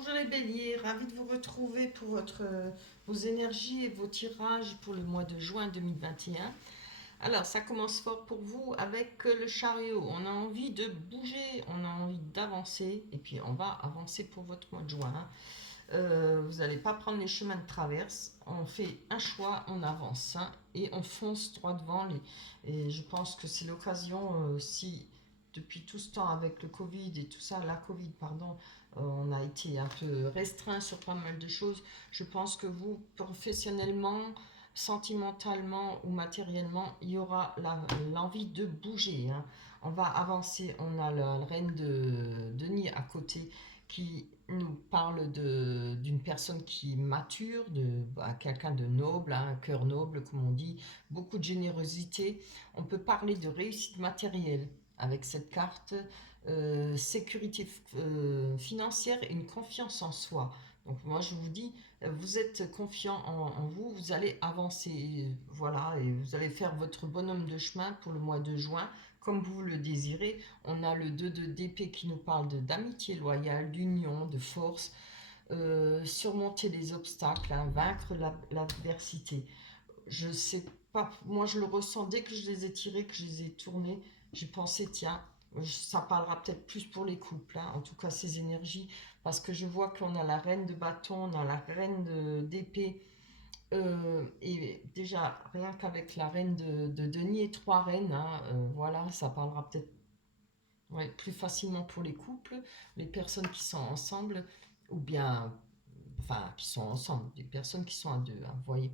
Bonjour les béliers, ravi de vous retrouver pour vos énergies et vos tirages pour le mois de juin 2021. Alors ça commence fort pour vous avec le chariot. On a envie de bouger, on a envie d'avancer et puis on va avancer pour votre mois de juin. Vous n'allez pas prendre les chemins de traverse, on fait un choix, on avance et on fonce droit devant. Et je pense que c'est l'occasion, si depuis tout ce temps avec le Covid et tout ça, la Covid, pardon, on a été un peu restreint sur pas mal de choses. Je pense que vous, professionnellement, sentimentalement ou matériellement, il y aura l'envie de bouger. On va avancer. On a la reine de Denis à côté qui nous parle d'une personne qui est mature, quelqu'un de noble, un cœur noble, comme on dit, beaucoup de générosité. On peut parler de réussite matérielle avec cette carte, sécurité financière et une confiance en soi. Donc moi je vous dis, vous êtes confiant en vous, vous allez avancer, voilà, et vous allez faire votre bonhomme de chemin pour le mois de juin, comme vous le désirez. On a le 2 de d'épée qui nous parle d'amitié loyale, d'union, de force, surmonter les obstacles, vaincre l'adversité. Je sais pas, moi je le ressens dès que je les ai tirés, que je les ai tournés, j'ai pensé, tiens, ça parlera peut-être plus pour les couples, en tout cas ces énergies, parce que je vois qu'on a la reine de bâton, on a la reine d'épée, et déjà rien qu'avec la reine de denier, trois reines, voilà, ça parlera peut-être, ouais, plus facilement pour les couples, les personnes qui sont ensemble, ou bien, enfin, qui sont ensemble, des personnes qui sont à deux, vous voyez.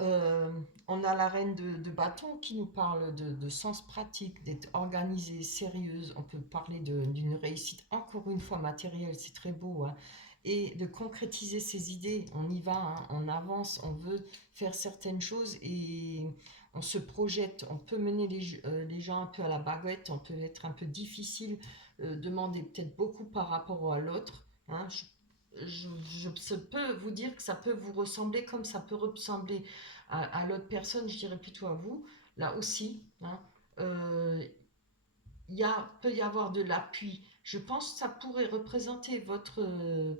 Euh, on a la reine de bâton qui nous parle de sens pratique, d'être organisée, sérieuse. On peut parler d'une réussite, encore une fois, matérielle, c'est très beau, et de concrétiser ses idées. On y va, on avance, on veut faire certaines choses et on se projette. On peut mener les gens un peu à la baguette, on peut être un peu difficile, demander peut-être beaucoup par rapport à l'autre. Je peux vous dire que ça peut vous ressembler comme ça peut ressembler à l'autre personne, je dirais plutôt à vous, là aussi. Peut y avoir de l'appui. Je pense que ça pourrait représenter votre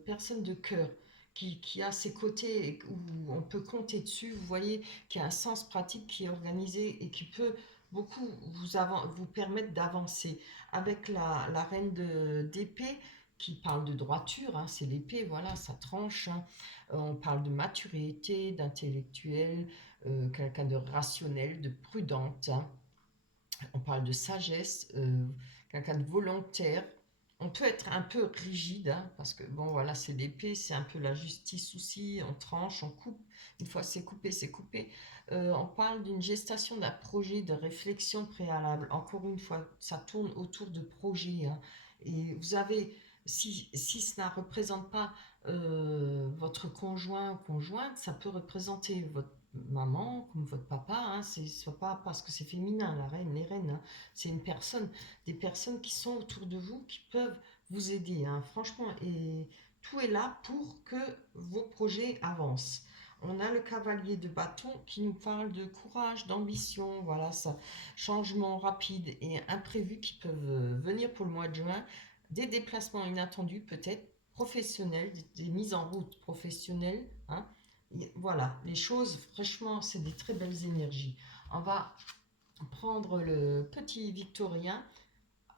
personne de cœur qui a ses côtés et où on peut compter dessus, vous voyez, qui a un sens pratique, qui est organisé et qui peut beaucoup vous permettre d'avancer. Avec la reine d'épée qui parle de droiture, c'est l'épée, voilà, ça tranche. On parle de maturité, d'intellectuel, quelqu'un de rationnel, de prudente. On parle de sagesse, quelqu'un de volontaire. On peut être un peu rigide, parce que bon, voilà, c'est l'épée, c'est un peu la justice aussi. On tranche, on coupe. Une fois c'est coupé, c'est coupé. On parle d'une gestation d'un projet de réflexion préalable. Encore une fois, ça tourne autour de projets. Et vous avez, si cela ne représente pas votre conjoint ou conjointe, ça peut représenter votre maman, comme votre papa, c'est pas parce que c'est féminin, la reine, les reines, c'est une personne, des personnes qui sont autour de vous, qui peuvent vous aider, franchement, et tout est là pour que vos projets avancent. On a le cavalier de bâton qui nous parle de courage, d'ambition, voilà, ça, changement rapide et imprévu qui peuvent venir pour le mois de juin, des déplacements inattendus peut-être, professionnels, des mises en route professionnelles, voilà, les choses, franchement, c'est des très belles énergies. On va prendre le petit Victorien.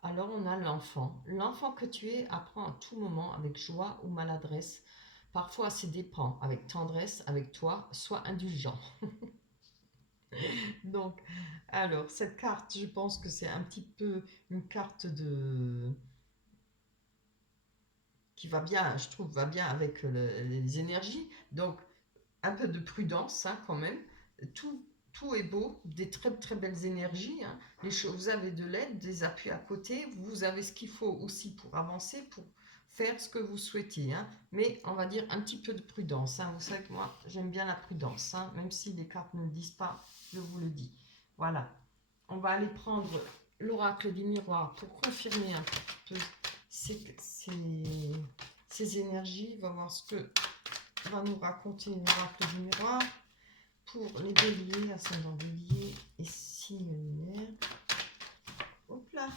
Alors, on a l'enfant. L'enfant que tu es apprend à tout moment avec joie ou maladresse. Parfois, c'est dépend avec tendresse, avec toi, sois indulgent. Donc, alors, cette carte, je pense que c'est un petit peu une carte qui va bien, je trouve, va bien avec les énergies. Donc, un peu de prudence, quand même. Tout, tout est beau, des très très belles énergies. Les choses, vous avez de l'aide, des appuis à côté. Vous avez ce qu'il faut aussi pour avancer, pour faire ce que vous souhaitez. Mais on va dire un petit peu de prudence. Vous savez que moi, j'aime bien la prudence. Même si les cartes ne le disent pas, je vous le dis. Voilà. On va aller prendre l'oracle du miroir pour confirmer un peu ces énergies. On va voir ce que va nous raconter l'oracle du miroir pour les béliers, ascendant bélier et signe lunaire. Hop là.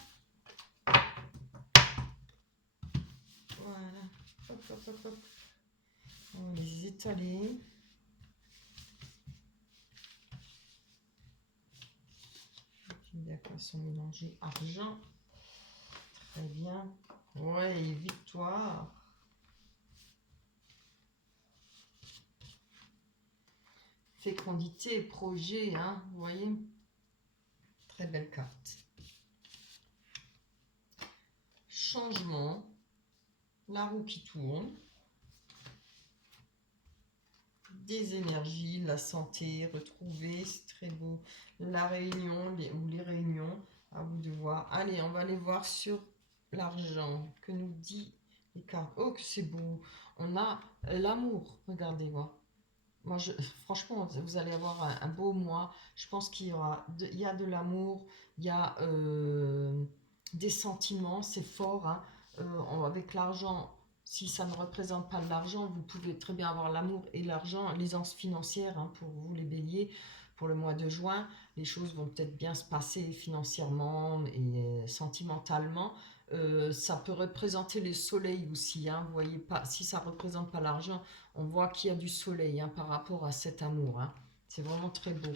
Voilà. Hop, hop, hop. On va les étaler. D'accord, ils sont mélangés. Argent. Très bien. Ouais, et victoire. Fécondité, projet, hein, vous voyez. Très belle carte. Changement. La roue qui tourne. Des énergies, la santé retrouvée, c'est très beau. La réunion ou les réunions, à vous de voir. Allez, on va aller voir sur l'argent. Que nous dit les cartes? Oh, que c'est beau. On a l'amour, regardez-moi. Moi, franchement, vous allez avoir un beau mois. Je pense qu'il y aura il y a de l'amour, il y a des sentiments, c'est fort. Hein. Avec l'argent, si ça ne représente pas de l'argent, vous pouvez très bien avoir l'amour et l'argent, l'aisance financière hein, pour vous les béliers. Pour le mois de juin, les choses vont peut-être bien se passer financièrement et sentimentalement. Ça peut représenter le soleil aussi. Hein, vous voyez pas, si ça ne représente pas l'argent, on voit qu'il y a du soleil hein, par rapport à cet amour. Hein. C'est vraiment très beau.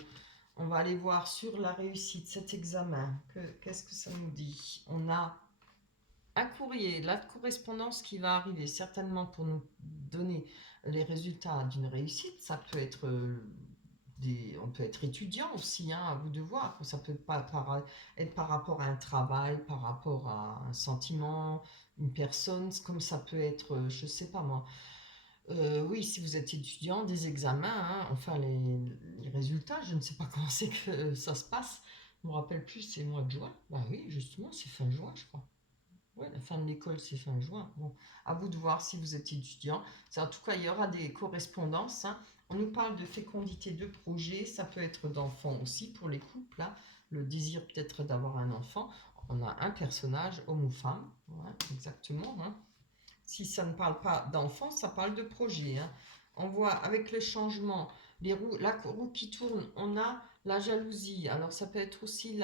On va aller voir sur la réussite, cet examen. Qu'est-ce que ça nous dit? On a un courrier, la correspondance qui va arriver certainement pour nous donner les résultats d'une réussite. Ça peut être on peut être étudiant aussi, hein, à vous de voir. Ça peut pas être par rapport à un travail, par rapport à un sentiment, une personne, comme ça peut être, je sais pas moi. Oui, si vous êtes étudiant, des examens, hein, enfin les résultats, je ne sais pas comment c'est que ça se passe. Je me rappelle plus, c'est le mois de juin. Bah oui, justement, c'est fin juin, je crois. Ouais, la fin de l'école, c'est fin juin. Bon, à vous de voir si vous êtes étudiant. En tout cas, il y aura des correspondances. Hein. On nous parle de fécondité de projet. Ça peut être d'enfants aussi pour les couples. Là. Le désir peut-être d'avoir un enfant. On a un personnage, homme ou femme. Ouais, exactement. Hein. Si ça ne parle pas d'enfant, ça parle de projet. Hein. On voit avec le changement, la roue qui tourne, on a la jalousie. Alors ça peut être aussi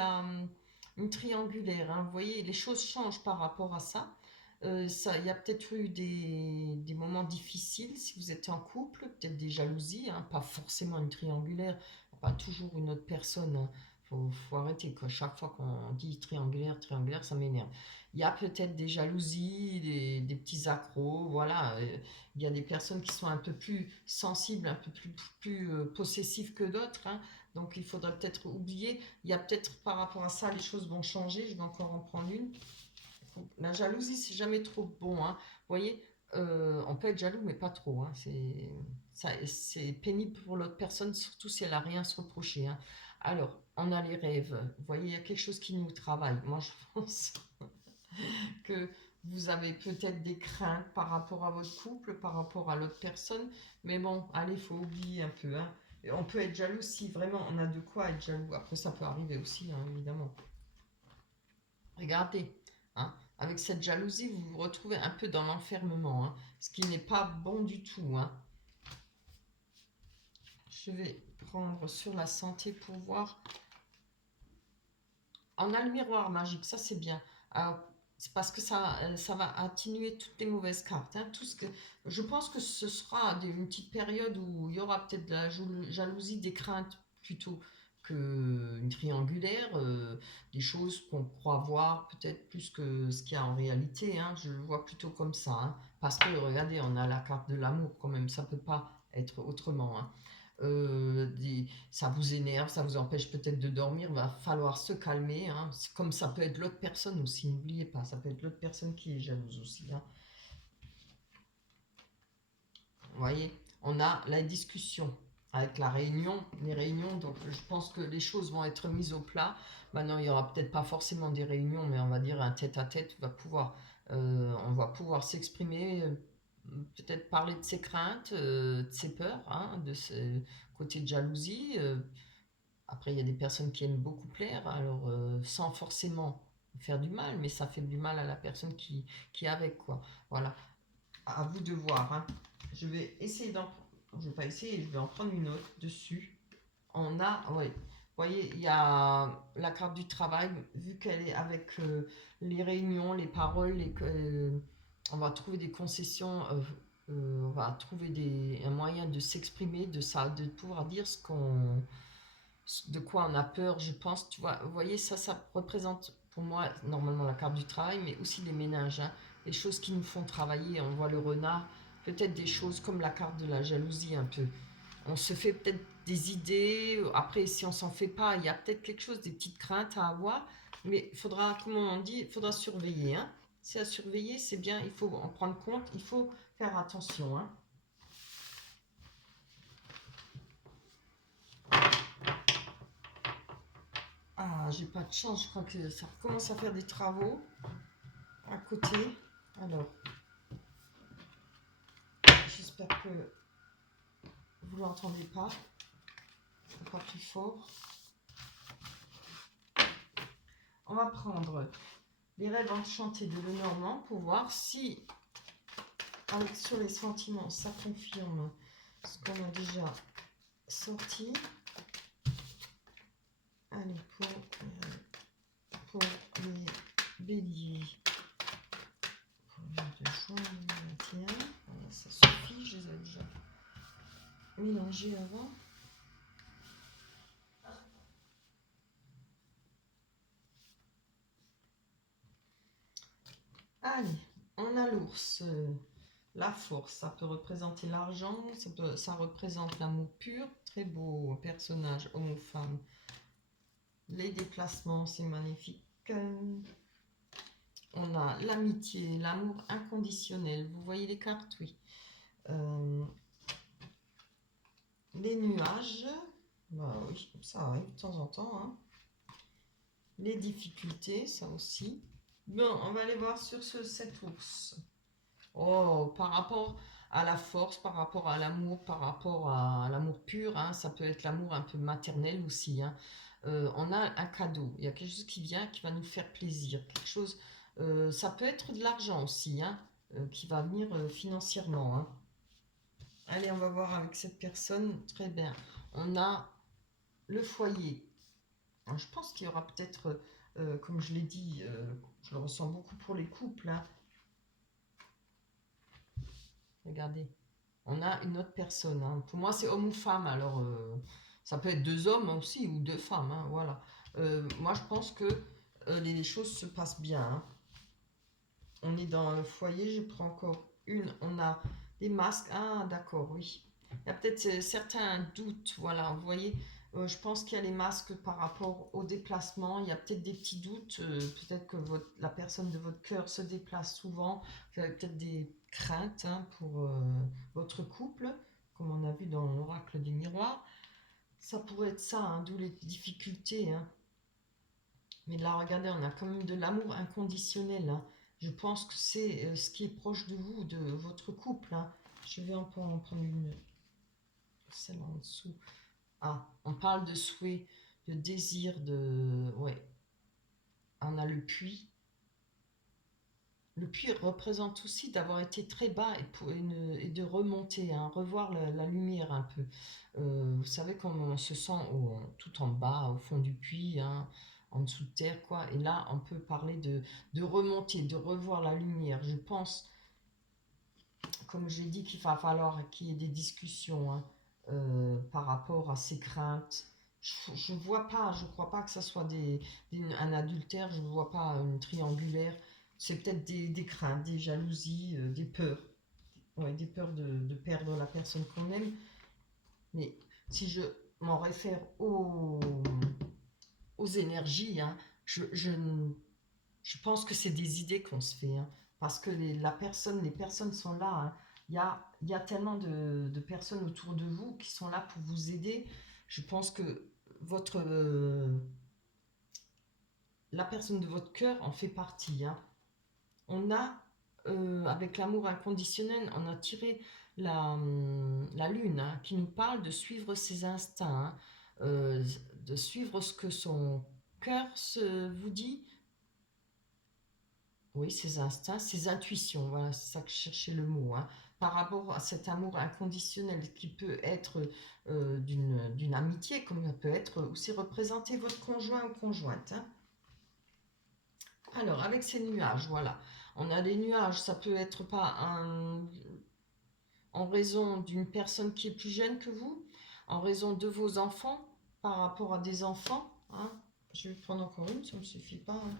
une triangulaire. Hein. Vous voyez, les choses changent par rapport à ça. Il y a peut-être eu des moments difficiles si vous êtes en couple, peut-être des jalousies, hein, pas forcément une triangulaire, pas toujours une autre personne. Hein. Faut arrêter quoi. Chaque fois qu'on dit triangulaire, triangulaire, ça m'énerve. Il y a peut-être des jalousies, des petits accros, voilà. Il y a des personnes qui sont un peu plus sensibles, un peu plus possessives que d'autres. Hein. Donc il faudrait peut-être oublier. Il y a peut-être par rapport à ça, les choses vont changer. Je vais encore en prendre une. La jalousie, c'est jamais trop bon. Hein. Vous voyez, on peut être jaloux, mais pas trop. Hein. C'est pénible pour l'autre personne, surtout si elle n'a rien à se reprocher. Hein. Alors, on a les rêves. Vous voyez, il y a quelque chose qui nous travaille. Moi, je pense que vous avez peut-être des craintes par rapport à votre couple, par rapport à l'autre personne. Mais bon, allez, il faut oublier un peu. Hein. Et on peut être jaloux si vraiment on a de quoi être jaloux. Après, ça peut arriver aussi, hein, évidemment. Regardez, hein, avec cette jalousie, vous vous retrouvez un peu dans l'enfermement, hein, ce qui n'est pas bon du tout. Hein. Je vais prendre sur la santé pour voir. On a le miroir magique, ça c'est bien. C'est parce que ça va atténuer toutes les mauvaises cartes. Hein, je pense que ce sera une petite période où il y aura peut-être de la jalousie, des craintes plutôt qu'une triangulaire, des choses qu'on croit voir peut-être plus que ce qu'il y a en réalité. Hein, je le vois plutôt comme ça. Hein, parce que regardez, on a la carte de l'amour quand même, ça ne peut pas être autrement. Hein. Ça vous énerve, ça vous empêche peut-être de dormir, va falloir se calmer. Hein. Comme ça peut être l'autre personne aussi, n'oubliez pas, ça peut être l'autre personne qui est jalouse aussi. Hein. Vous voyez, on a la discussion avec les réunions, donc je pense que les choses vont être mises au plat. Maintenant, il n'y aura peut-être pas forcément des réunions, mais on va dire un tête-à-tête, on va pouvoir s'exprimer, peut-être parler de ses craintes, de ses peurs, hein, de ce côté de jalousie. Après, il y a des personnes qui aiment beaucoup plaire, alors sans forcément faire du mal, mais ça fait du mal à la personne qui est avec, quoi. Voilà, à vous de voir. Hein. Je vais essayer je vais pas essayer, je vais en prendre une autre dessus. On a, oui, vous voyez, il y a la carte du travail, vu qu'elle est avec les réunions, les paroles, on va trouver des concessions On va trouver un moyen de s'exprimer, de pouvoir dire de quoi on a peur, je pense. Tu vois, vous voyez, ça représente pour moi normalement la carte du travail, mais aussi les ménages, hein, les choses qui nous font travailler. On voit le renard, peut-être des choses comme la carte de la jalousie un peu. On se fait peut-être des idées. Après, si on s'en fait pas, il y a peut-être quelque chose, des petites craintes à avoir. Mais il faudra, comme on dit, il faudra surveiller. Hein. C'est à surveiller, c'est bien, il faut en prendre compte, il faut faire attention. Hein. Ah, j'ai pas de chance, je crois que ça commence à faire des travaux à côté. Alors, j'espère que vous l'entendez pas. Pas plus fort. On va prendre les rêves enchantés de Lenormand pour voir si, sur les sentiments, ça confirme ce qu'on a déjà sorti. Allez, pour les béliers, pour le mois de juin 2021, voilà, ça suffit, je les ai déjà mélangés avant. Allez, on a l'ours, la force, ça peut représenter l'argent, ça représente l'amour pur, très beau personnage, homme ou femme. Les déplacements, c'est magnifique. On a l'amitié, l'amour inconditionnel. Vous voyez les cartes, oui. Les nuages, bah oui, ça arrive de temps en temps. Hein. Les difficultés, ça aussi. Bon, on va aller voir sur cet ours. Oh, par rapport à la force, par rapport à l'amour, par rapport à l'amour pur, hein, ça peut être l'amour un peu maternel aussi. Hein. On a un cadeau, il y a quelque chose qui vient, qui va nous faire plaisir, quelque chose, ça peut être de l'argent aussi, hein, qui va venir financièrement. Hein. Allez, on va voir avec cette personne, très bien. On a le foyer. Alors, je pense qu'il y aura peut-être, comme je l'ai dit, je le ressens beaucoup pour les couples. Hein. Regardez. On a une autre personne. Hein. Pour moi, c'est homme ou femme. Alors, ça peut être deux hommes aussi ou deux femmes. Hein, voilà. Moi, je pense que les choses se passent bien. Hein. On est dans le foyer. Je prends encore une. On a des masques. Ah, d'accord, oui. Il y a peut-être certains doutes. Voilà, vous voyez. Je pense qu'il y a les masques par rapport au déplacement. Il y a peut-être des petits doutes. Peut-être que la personne de votre cœur se déplace souvent. Vous avez peut-être des craintes hein, pour votre couple, comme on a vu dans l'oracle du miroir. Ça pourrait être ça, hein, d'où les difficultés. Hein. Mais là, regardez, on a quand même de l'amour inconditionnel. Hein. Je pense que c'est ce qui est proche de vous, de votre couple. Hein. Je vais en prendre une, celle en dessous. Ah, on parle de souhait, de désir, de... Ouais, on a le puits. Le puits représente aussi d'avoir été très bas et de remonter, hein, revoir la lumière un peu. Vous savez comment on se sent tout en bas, au fond du puits, hein, en dessous de terre, quoi. Et là, on peut parler de remonter, de revoir la lumière. Je pense, comme j'ai dit, qu'il va falloir qu'il y ait des discussions hein, par rapport à ces craintes. Je vois pas, je crois pas que ça soit un adultère, je ne vois pas une triangulaire. C'est peut-être des craintes, des jalousies, des peurs. Ouais, des peurs de perdre la personne qu'on aime. Mais si je m'en réfère aux énergies, hein, je pense que c'est des idées qu'on se fait. Hein, parce que les personnes sont là. Hein. Il y a tellement de personnes autour de vous qui sont là pour vous aider. Je pense que la personne de votre cœur en fait partie. Hein. On a, avec l'amour inconditionnel, on a tiré la lune hein, qui nous parle de suivre ses instincts, hein, de suivre ce que son cœur vous dit. Oui, ses instincts, ses intuitions, voilà, c'est ça que je cherchais le mot. Hein, par rapport à cet amour inconditionnel qui peut être d'une amitié, comme ça peut être aussi représenter votre conjoint ou conjointe. Hein. Alors, avec ces nuages, voilà. On a des nuages, ça peut être pas un... en raison d'une personne qui est plus jeune que vous, en raison de vos enfants, par rapport à des enfants. Hein. Je vais prendre encore une, ça ne me suffit pas. Hein.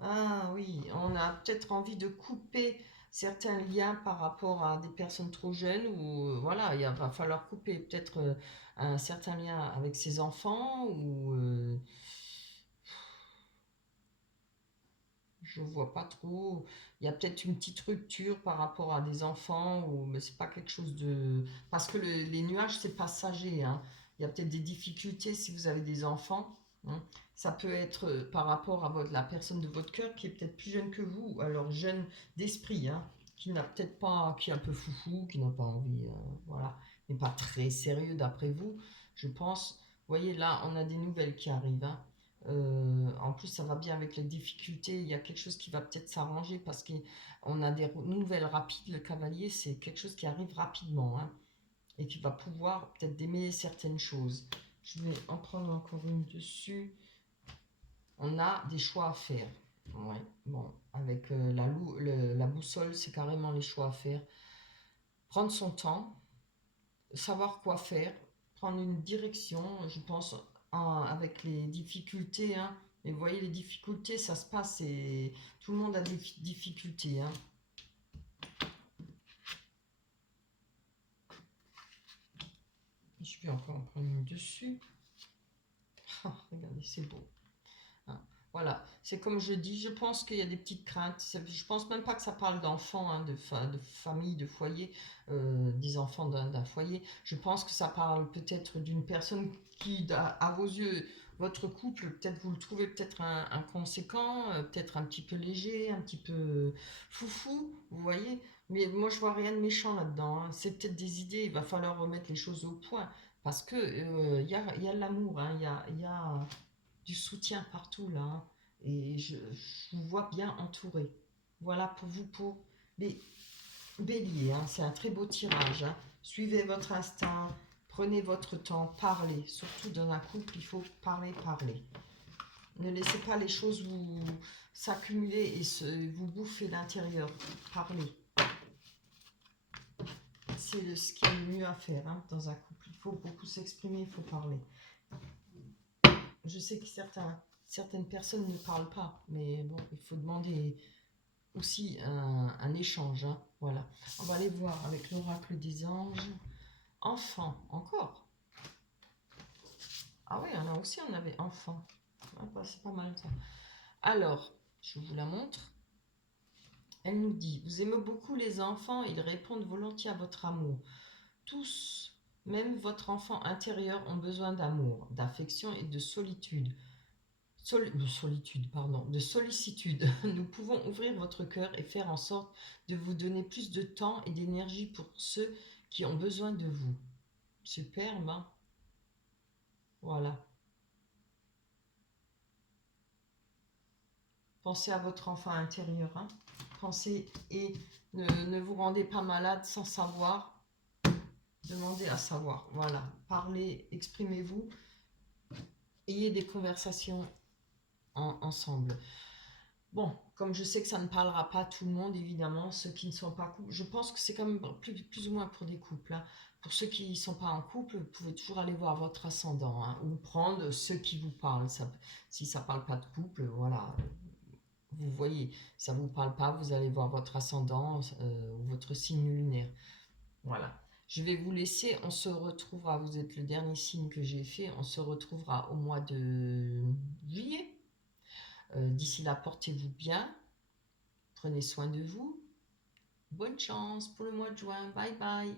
Ah oui, on a peut-être envie de couper certains liens par rapport à des personnes trop jeunes ou voilà, va falloir couper peut-être un certain lien avec ses enfants ou je vois pas trop. Il y a peut-être une petite rupture par rapport à des enfants ou mais c'est pas quelque chose de parce que les nuages c'est passager. Hein. Il y a peut-être des difficultés si vous avez des enfants. Hein. Ça peut être par rapport à la personne de votre cœur qui est peut-être plus jeune que vous, alors jeune d'esprit, hein, qui n'a peut-être pas, qui est un peu foufou, qui n'a pas envie, voilà, mais pas très sérieux d'après vous. Je pense, vous voyez là, on a des nouvelles qui arrivent. Hein. En plus, ça va bien avec les difficultés. Il y a quelque chose qui va peut-être s'arranger parce qu'on a des nouvelles rapides. Le cavalier, c'est quelque chose qui arrive rapidement hein, et qui va pouvoir peut-être démêler certaines choses. Je vais en prendre encore une dessus. On a des choix à faire. Ouais, bon, avec la boussole, c'est carrément les choix à faire. Prendre son temps, savoir quoi faire, prendre une direction, je pense, avec les difficultés. Hein. Et vous voyez, les difficultés, ça se passe et tout le monde a des difficultés. Hein. Je vais encore en prendre une dessus. Ah, regardez, c'est beau. Hein. Voilà, c'est comme je dis, je pense qu'il y a des petites craintes. Je pense même pas que ça parle d'enfants, hein, de famille, de foyer, des enfants d'un foyer. Je pense que ça parle peut-être d'une personne qui, à vos yeux, votre couple, peut-être vous le trouvez peut-être inconséquent, peut-être un petit peu léger, un petit peu foufou, vous voyez. Mais moi, je vois rien de méchant là-dedans. Hein. C'est peut-être des idées, il va falloir remettre les choses au point. Parce que il y a de l'amour, hein, il y a du soutien partout là. Hein. Et je vous vois bien entouré. Voilà pour vous, pour les béliers. Hein. C'est un très beau tirage. Hein. Suivez votre instinct, prenez votre temps, parlez. Surtout dans un couple, il faut parler, parler. Ne laissez pas les choses vous s'accumuler et vous bouffer l'intérieur. Parlez. C'est ce qui est le mieux à faire hein, dans un couple. Il faut beaucoup s'exprimer, il faut parler. Je sais que certaines personnes ne parlent pas, mais bon, il faut demander aussi un échange. Hein, voilà. On va aller voir avec l'oracle des anges. Enfant, encore. Ah oui, on avait enfant. Ah, bah, c'est pas mal ça. Alors, je vous la montre. Elle nous dit, vous aimez beaucoup les enfants, ils répondent volontiers à votre amour. Tous, même votre enfant intérieur, ont besoin d'amour, d'affection et de solitude. De sollicitude. Nous pouvons ouvrir votre cœur et faire en sorte de vous donner plus de temps et d'énergie pour ceux qui ont besoin de vous. Superbe, hein? Voilà. Pensez à votre enfant intérieur. Hein? Pensez et ne vous rendez pas malade sans savoir. Demandez à savoir. Voilà. Parlez, exprimez-vous. Ayez des conversations ensemble. Bon, comme je sais que ça ne parlera pas à tout le monde, évidemment, ceux qui ne sont pas couples, je pense que c'est quand même plus ou moins pour des couples. Hein. Pour ceux qui ne sont pas en couple, vous pouvez toujours aller voir votre ascendant hein, ou prendre ceux qui vous parlent. Si ça ne parle pas de couple, voilà, vous voyez, ça ne vous parle pas, vous allez voir votre ascendant ou votre signe lunaire. Voilà. Je vais vous laisser, on se retrouvera, vous êtes le dernier signe que j'ai fait, on se retrouvera au mois de juillet. D'ici là, portez-vous bien, prenez soin de vous. Bonne chance pour le mois de juin. Bye bye.